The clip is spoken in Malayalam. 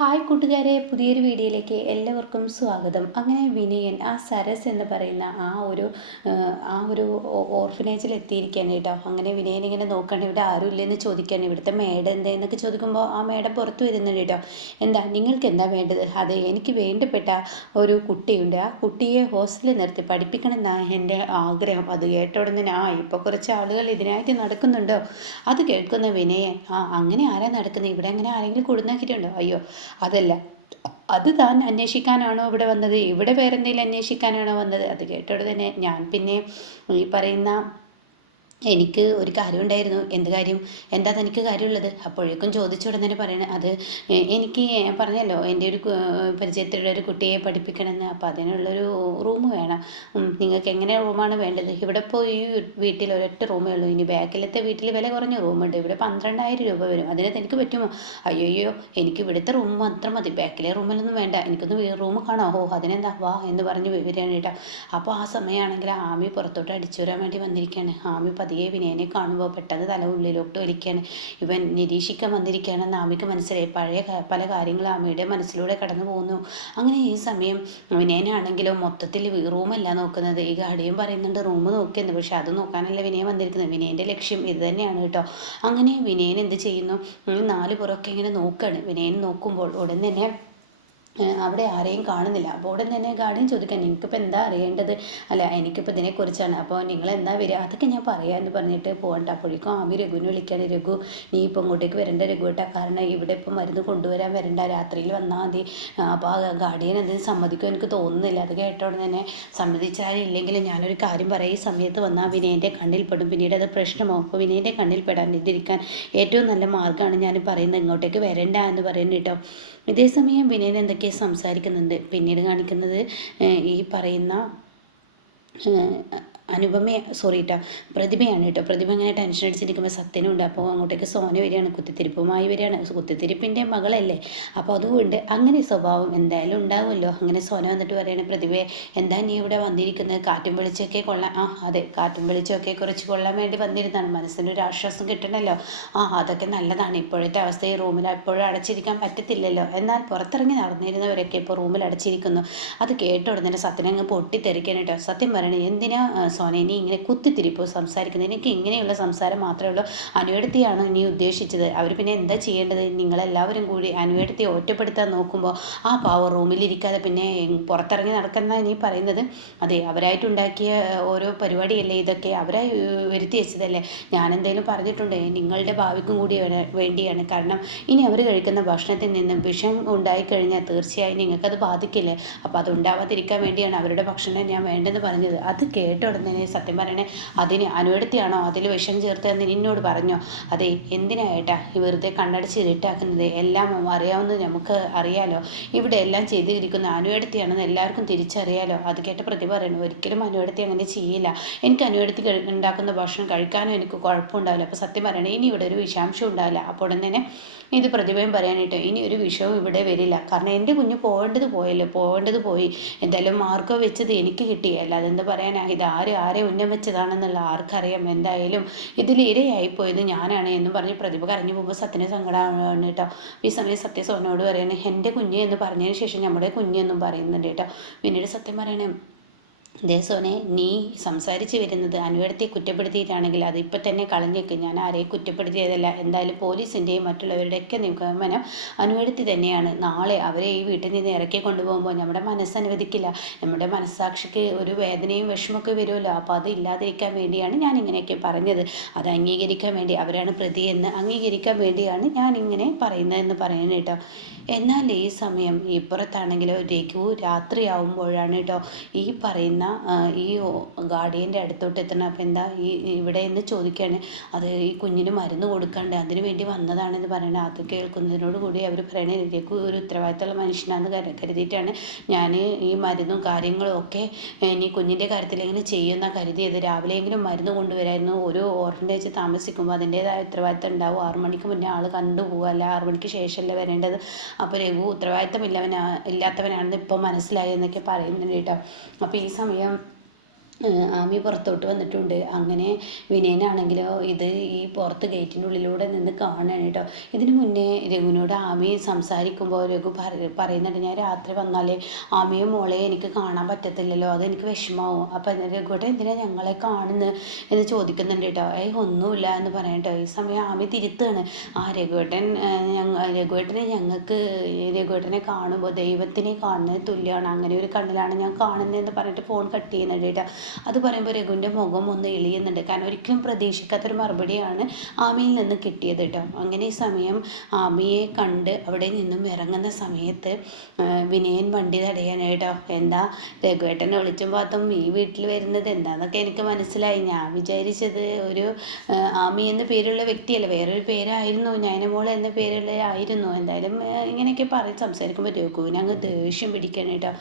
ഹായ് കൂട്ടുകാരെ. പുതിയൊരു വീഡിയോയിലേക്ക് എല്ലാവർക്കും സ്വാഗതം. അങ്ങനെ വിനയൻ ആ സരസ് എന്ന് പറയുന്ന ആ ഒരു ആ ഒരു ഓർഫനേജിൽ എത്തിയിരിക്കുകയാണ് കേട്ടോ. അങ്ങനെ വിനയൻ ഇങ്ങനെ നോക്കുകയാണ് ഇവിടെ ആരുമില്ലെന്ന് ചോദിക്കുകയാണ്. ഇവിടുത്തെ മേഡ എന്താന്നൊക്കെ ചോദിക്കുമ്പോൾ ആ മേഡ പുറത്ത് വരുന്നുണ്ട് കേട്ടോ. എന്താ നിങ്ങൾക്ക് എന്താ വേണ്ടത്? അതെ എനിക്ക് വേണ്ടപ്പെട്ട ഒരു കുട്ടിയുണ്ട്. ആ കുട്ടിയെ ഹോസ്റ്റലിൽ നിർത്തി പഠിപ്പിക്കണം എന്നാണ് എന്റെ ആഗ്രഹം. അത് കേട്ട ഉടനെ ആ ഇപ്പോൾ കുറച്ച് ആളുകൾ ഇതിനായിട്ട് നടക്കുന്നുണ്ടോ? അത് കേൾക്കുന്ന വിനയൻ ആ അങ്ങനെ ആരാ നടക്കുന്നത് ഇവിടെ അങ്ങനെ ആരെങ്കിലും കൊടുന്നാക്കിയിട്ടുണ്ടോ അയ്യോ അതല്ല. അത് താൻ അന്വേഷിക്കാനാണോ ഇവിടെ വന്നത്? ഇവിടെ വേറെന്തെങ്കിലും അന്വേഷിക്കാനാണോ വന്നത്? അത് കേട്ടോടെ തന്നെ ഞാൻ പിന്നെ ഈ പറയുന്ന എനിക്ക് ഒരു കാര്യം ഉണ്ടായിരുന്നു എന്ത് കാര്യം? എന്താ തനിക്ക് കാര്യമുള്ളത്? അപ്പോഴേക്കും ചോദിച്ച ഉടനെ പറയണ അത് എനിക്ക് പറഞ്ഞല്ലോ എന്റെ ഒരു പരിചയത്തിലുള്ള ഒരു കുട്ടിയെ പഠിപ്പിക്കണമെന്ന്. അപ്പം അതിനുള്ളൊരു റൂം വേണം. നിങ്ങൾക്ക് എങ്ങനെ റൂമാണ് വേണ്ടത്? ഇവിടെ ഇപ്പോൾ ഈ വീട്ടിൽ ഒരൊറ്റ റൂമേ ഉള്ളൂ. ഇനി ബാക്കിലത്തെ വീട്ടിൽ വില കുറഞ്ഞ റൂമുണ്ട്. ഇവിടെ പന്ത്രണ്ടായിരം രൂപ വരും. അതിന് തനിക്ക് പറ്റുമോ? അയ്യോ എനിക്ക് ഇവിടുത്തെ റൂം മാത്രം മതി. ബാക്കിലെ റൂമിലൊന്നും വേണ്ട. എനിക്കൊന്ന് റൂം കാണോ. ഓ അതിനെന്താ? വാ എന്ന് പറഞ്ഞ് വിവരാണ് കേട്ടോ. അപ്പോൾ ആ സമയമാണെങ്കിൽ ആമി പുറത്തോട്ട് അടിച്ചു വരാൻ വേണ്ടി വന്നിരിക്കുകയാണ് ആമി പതിയെ വിനയനെ കാണുമ്പോൾ പെട്ടെന്ന് തല ഉള്ളിലോട്ട് വലിക്കുകയാണ്. ഇവൻ നിരീക്ഷിക്കാൻ വന്നിരിക്കുകയാണെന്ന് ആമിക്ക് മനസ്സിലായി. പഴയ പല കാര്യങ്ങളും ആമിയുടെ മനസ്സിലൂടെ കടന്നു പോകുന്നു. അങ്ങനെ ഈ സമയം വിനയനാണെങ്കിലും മൊത്തത്തിൽ റൂമല്ല നോക്കുന്നത്. ഈ ഗാഡിയും പറയുന്നുണ്ട് റൂം നോക്കിയെന്ന്. പക്ഷെ അത് നോക്കാനല്ല വിനയൻ വന്നിരിക്കുന്നത്. വിനയന്റെ ലക്ഷ്യം ഇത് തന്നെയാണ് കേട്ടോ. അങ്ങനെ വിനയൻ എന്ത് ചെയ്യുന്നു? നാല് പുറമൊക്കെ ഇങ്ങനെ നോക്കുകയാണ് വിനയൻ നോക്കുമ്പോൾ ഉടൻ തന്നെ അവിടെ ആരെയും കാണുന്നില്ല. അപ്പോൾ ഉടൻ തന്നെ ഗാർഡിയൻ ചോദിക്കാൻ നിങ്ങൾക്കിപ്പോൾ എന്താ അറിയേണ്ടത്? അല്ല എനിക്കിപ്പോൾ ഇതിനെക്കുറിച്ചാണ്. അപ്പോൾ നിങ്ങൾ എന്താ വരിക? അതൊക്കെ ഞാൻ പറയാമെന്ന് പറഞ്ഞിട്ട് പോകണ്ട. അപ്പോഴേക്കും ആമി രഘുവിനെ വിളിക്കാതെ രഘു നീ ഇപ്പോൾ ഇങ്ങോട്ടേക്ക് വരേണ്ട. രഘു കേട്ടാ കാരണം ഇവിടെ ഇപ്പം മരുന്ന് കൊണ്ടുവരാൻ വരണ്ട. രാത്രിയിൽ വന്നാൽ മതി. അപ്പോൾ ആ ഗാർഡിയൻ അതിന് സമ്മതിക്കും എനിക്ക് തോന്നുന്നില്ല. അത് കേട്ട തന്നെ സമ്മതിച്ചാലില്ലെങ്കിലും ഞാനൊരു കാര്യം പറയാം. ഈ സമയത്ത് വന്നാൽ വിനയന്റെ കണ്ണിൽ പെടും. പിന്നീട് അത് പ്രശ്നമാകും അപ്പോൾ വിനയന്റെ കണ്ണിൽ പെടാതിരിക്കാൻ ഏറ്റവും നല്ല മാർഗമാണ് ഞാൻ പറയുന്നത്. ഇങ്ങോട്ടേക്ക് വരണ്ട എന്ന് പറയുന്നത് കേട്ടോ. ഇതേസമയം വിനയൻ എന്തൊക്കെയാണ് സംസാരിക്കുന്നുണ്ട്. പിന്നീട് കാണിക്കുന്നത് ഈ പറയുന്ന അനുപമ സോറി കേട്ടോ പ്രതിഭയാണ് കേട്ടോ പ്രതിഭ ഇങ്ങനെ ടെൻഷൻ അടിച്ചിരിക്കുമ്പോൾ സത്യനുണ്ട്. അപ്പോൾ അങ്ങോട്ടേക്ക് സോന വരികയാണ് കുത്തിത്തിരിപ്പുമായി വരികയാണ്. കുത്തിത്തിരിപ്പിന്റെ മകളല്ലേ? അപ്പോൾ അതുകൊണ്ട് അങ്ങനെ സ്വഭാവം എന്തായാലും ഉണ്ടാവുമല്ലോ. അങ്ങനെ സോന വന്നിട്ട് പറയുകയാണ് പ്രതിഭയെ എന്താ നീ ഇവിടെ വന്നിരിക്കുന്നത്? കാറ്റും വെളിച്ചമൊക്കെ കൊള്ളാൻ ആ അതെ കാറ്റും വെളിച്ചമൊക്കെ കുറച്ച് കൊള്ളാൻ വേണ്ടി വന്നിരുന്നാണ് മനസ്സിന് ഒരു ആശ്വാസം കിട്ടണമല്ലോ ആ അതൊക്കെ നല്ലതാണ്. ഇപ്പോഴത്തെ അവസ്ഥ ഈ റൂമിൽ എപ്പോഴും അടച്ചിരിക്കാൻ പറ്റത്തില്ലല്ലോ. എന്നാൽ പുറത്തിറങ്ങി നടന്നിരുന്നവരൊക്കെ ഇപ്പോൾ റൂമിൽ അടച്ചിരിക്കുന്നു. അത് കേട്ട ഉടനെ സത്യനങ്ങ് പൊട്ടിത്തെറിക്കാൻ കേട്ടോ സത്യം പറയണേ എന്തിനാ സോന ഇനി ഇങ്ങനെ കുത്തിത്തിരിപ്പോ സംസാരിക്കുന്നത് എനിക്ക് ഇങ്ങനെയുള്ള സംസാരം മാത്രമേ ഉള്ളൂ. അനുവേടത്തിയാണ് നീ ഉദ്ദേശിച്ചത്. അവർ പിന്നെ എന്താ ചെയ്യേണ്ടത്? നിങ്ങളെല്ലാവരും കൂടി അനുവേടത്തെ ഒറ്റപ്പെടുത്താൻ നോക്കുമ്പോൾ ആ പാവ റൂമിലിരിക്കാതെ പിന്നെ പുറത്തിറങ്ങി നടക്കുന്ന നീ പറയുന്നത്. അതെ അവരായിട്ടുണ്ടാക്കിയ ഓരോ പരിപാടിയല്ലേ ഇതൊക്കെ? അവരായി വരുത്തി വെച്ചതല്ലേ? ഞാൻ എന്തെങ്കിലും പറഞ്ഞിട്ടുണ്ടേ. നിങ്ങളുടെ ഭാവിക്കും കൂടി വേണ്ടിയാണ്. കാരണം ഇനി അവർ കഴിക്കുന്ന ഭക്ഷണത്തിൽ നിന്ന് വിഷം ഉണ്ടായിക്കഴിഞ്ഞാൽ തീർച്ചയായും നിങ്ങൾക്കത് ബാധിക്കില്ലേ? അപ്പോൾ അത് ഉണ്ടാവാതിരിക്കാൻ വേണ്ടിയാണ് അവരുടെ ഭക്ഷണം ഞാൻ വേണ്ടെന്ന് പറഞ്ഞത്. അത് കേട്ട ഉടനെ സത്യം പറയണേ? അതിന് അനുവടുത്തിയാണോ അതിൽ വിഷം ചേർത്തതെന്ന് നിന്നോട് പറഞ്ഞോ? അതെ എന്തിനായിട്ടാ ഈ വെറുതെ കണ്ണടച്ച് ഇരുട്ടാക്കുന്നത്? എല്ലാം അറിയാവുന്നത് നമുക്ക് അറിയാലോ. ഇവിടെ എല്ലാം ചെയ്തിരിക്കുന്ന അനുവടുത്തിയാണെന്ന് എല്ലാവർക്കും തിരിച്ചറിയാലോ. അത് കേട്ട പ്രതി പറയണം ഒരിക്കലും അനുവടുത്തി അങ്ങനെ ചെയ്യില്ല. എനിക്ക് അനുവടുത്തി ഉണ്ടാക്കുന്ന ഭക്ഷണം കഴിക്കാനും എനിക്ക് കുഴപ്പമുണ്ടാവില്ല. അപ്പോൾ സത്യം പറയണേ ഇനി ഇവിടെ ഒരു വിഷാംശം ഉണ്ടാവില്ല. അപ്പോൾ ഉടൻ തന്നെ ഇത് പ്രതിഭയും പറയാനായിട്ട് ഇനി ഒരു വിഷവും ഇവിടെ വരില്ല. കാരണം എന്റെ കുഞ്ഞ് പോകേണ്ടത് പോയല്ലോ പോകേണ്ടത് പോയി. എന്തായാലും മാർക്കോ വെച്ചത് എനിക്ക് കിട്ടിയല്ല അല്ലാതെ എന്താ പറയാനാ? ഇത് ആര് ആരെ ഉന്നം വെച്ചതാണെന്നുള്ള ആർക്കറിയാം. എന്തായാലും ഇതിൽ ഇരയായിപ്പോയത് ഞാനാണ് എന്നും പറഞ്ഞ് പ്രതിഭ കരഞ്ഞു പോകുമ്പോൾ സത്യന് സങ്കടമാണ് കേട്ടോ. ഈ സമയം സത്യ സോനോട് പറയണേ എന്റെ കുഞ്ഞ് എന്ന് പറഞ്ഞതിന് ശേഷം നമ്മുടെ കുഞ്ഞെന്നും പറയുന്നുണ്ട് കേട്ടോ. പിന്നീട് സത്യം പറയണേ ദേസോനെ നീ സംസാരിച്ചു വരുന്നത് അനുവേടത്തെ കുറ്റപ്പെടുത്തിയിട്ടാണെങ്കിൽ അത് ഇപ്പം തന്നെ കളഞ്ഞേക്ക്. ഞാൻ ആരെയും കുറ്റപ്പെടുത്തിയതല്ല. എന്തായാലും പോലീസിന്റെയും മറ്റുള്ളവരുടെയൊക്കെ നിഗമനം അനുവേടത്തി തന്നെയാണ്. നാളെ അവരെ ഈ വീട്ടിൽ നിന്ന് ഇറക്കി കൊണ്ടുപോകുമ്പോൾ നമ്മുടെ മനസ്സനുവദിക്കില്ല നമ്മുടെ മനസ്സാക്ഷിക്ക് ഒരു വേദനയും വിഷമമൊക്കെ വരുമല്ലോ. അപ്പോൾ അത് ഇല്ലാതിരിക്കാൻ വേണ്ടിയാണ് ഞാൻ ഇങ്ങനെയൊക്കെ പറഞ്ഞത്. അത് അംഗീകരിക്കാൻ വേണ്ടി അവരാണ് പ്രതിയെന്ന് അംഗീകരിക്കാൻ വേണ്ടിയാണ് ഞാൻ ഇങ്ങനെ പറയുന്നതെന്ന് പറയുന്നത് കേട്ടോ. എന്നാൽ ഈ സമയം ഇപ്പുറത്താണെങ്കിലോ രഘു രാത്രിയാവുമ്പോഴാണ് കേട്ടോ ഈ പറയുന്ന ഈ ഗാർഡിയന്റെ അടുത്തോട്ട് എത്തണം അപ്പം എന്താ ഈ ഇവിടെ എന്ന് ചോദിക്കുകയാണ് അത് ഈ കുഞ്ഞിന് മരുന്ന് കൊടുക്കാണ്ട് അതിന് വേണ്ടി വന്നതാണെന്ന് പറയണത് അത് കേൾക്കുന്നതിനോട് കൂടി അവർ പറയണ ഇതിലേക്ക് ഒരു ഉത്തരവാദിത്തമുള്ള മനുഷ്യനാണെന്ന് കരുതിയിട്ടാണ് ഞാൻ ഈ മരുന്നും കാര്യങ്ങളും ഒക്കെ ഇനി കുഞ്ഞിന്റെ കാര്യത്തിൽ എങ്ങനെ ചെയ്യുന്ന കരുതിയത്. രാവിലെയെങ്കിലും മരുന്ന് കൊണ്ടുവരായിരുന്നു. ഒരു ഓർഫനേജ് താമസിക്കുമ്പോൾ അതിന്റേതായ ഉത്തരവാദിത്തം ഉണ്ടാവും. ആറു മണിക്ക് മുന്നേ ആൾ കണ്ടുപോകുക അല്ല ആറു മണിക്ക് ശേഷമല്ലേ വരേണ്ടത്? അപ്പോൾ രഘു ഉത്തരവാദിത്തം ഇല്ലവനാ ഇല്ലാത്തവനാണെന്ന് ഇപ്പോൾ മനസ്സിലായി എന്നൊക്കെ പറയുന്നുണ്ട് കേട്ടോ. അപ്പോൾ ഈ സമയം 一样。ആമി പുറത്തോട്ട് വന്നിട്ടുണ്ട്. അങ്ങനെ വിനയനാണെങ്കിലോ ഇത് ഈ പുറത്ത് ഗേറ്റിന്റെ ഉള്ളിലൂടെ നിന്ന് കാണുകയാണ് കേട്ടോ. ഇതിനു മുന്നേ രഘുവിനോട് ആമി സംസാരിക്കുമ്പോൾ രഘു പറ- പറയുന്നുണ്ട് ഞാൻ രാത്രി വന്നാലേ ആമിയും മോളെ എനിക്ക് കാണാൻ പറ്റത്തില്ലല്ലോ. അതെനിക്ക് വിഷമാവും. അപ്പം രഘുവിടെ എന്തിനാ ഞങ്ങളെ കാണുന്നത് എന്ന് ചോദിക്കുന്നുണ്ട് കേട്ടോ. ഏയ് ഒന്നുമില്ല എന്ന് പറയട്ടോ ഈ സമയം ആമി തിരുത്താണ്. ആ രഘുവേട്ടൻ ഞങ്ങൾ രഘുവേട്ടനെ ഞങ്ങൾക്ക് രഘുവേട്ടനെ കാണുമ്പോൾ ദൈവത്തിനെ കാണുന്നത് തുല്യമാണ് അങ്ങനെ ഒരു കണ്ണിലാണ് ഞാൻ കാണുന്നതെന്ന് പറഞ്ഞിട്ട് ഫോൺ കട്ട് ചെയ്യുന്നുണ്ട് കേട്ടോ. അത് പറയുമ്പോൾ രഘുവിന്റെ മുഖം ഒന്ന് എളിയുന്നുണ്ട് കാരണം ഒരിക്കലും പ്രതീക്ഷിക്കാത്തൊരു മറുപടിയാണ് ആമിയിൽ നിന്ന് കിട്ടിയത് കേട്ടോ അങ്ങനെ ഈ സമയം ആമിയെ കണ്ട് അവിടെ നിന്നും ഇറങ്ങുന്ന സമയത്ത് വിനയൻ വണ്ടി തടയാനായിട്ടോ എന്താ രഘുവേട്ടനെ വിളിച്ചും പാത്തും ഈ വീട്ടിൽ വരുന്നത് എന്താന്നൊക്കെ എനിക്ക് മനസ്സിലായി. ഞാൻ വിചാരിച്ചത് ഒരു ആമി എന്ന പേരുള്ള വ്യക്തിയല്ല. വേറൊരു പേരായിരുന്നു. ഞാനമോൾ എന്ന പേരുള്ള ആയിരുന്നു. എന്തായാലും ഇങ്ങനെയൊക്കെ പറഞ്ഞ് സംസാരിക്കുമ്പോൾ രഘുവിന് അങ്ങ് ദേഷ്യം പിടിക്കണം കേട്ടോ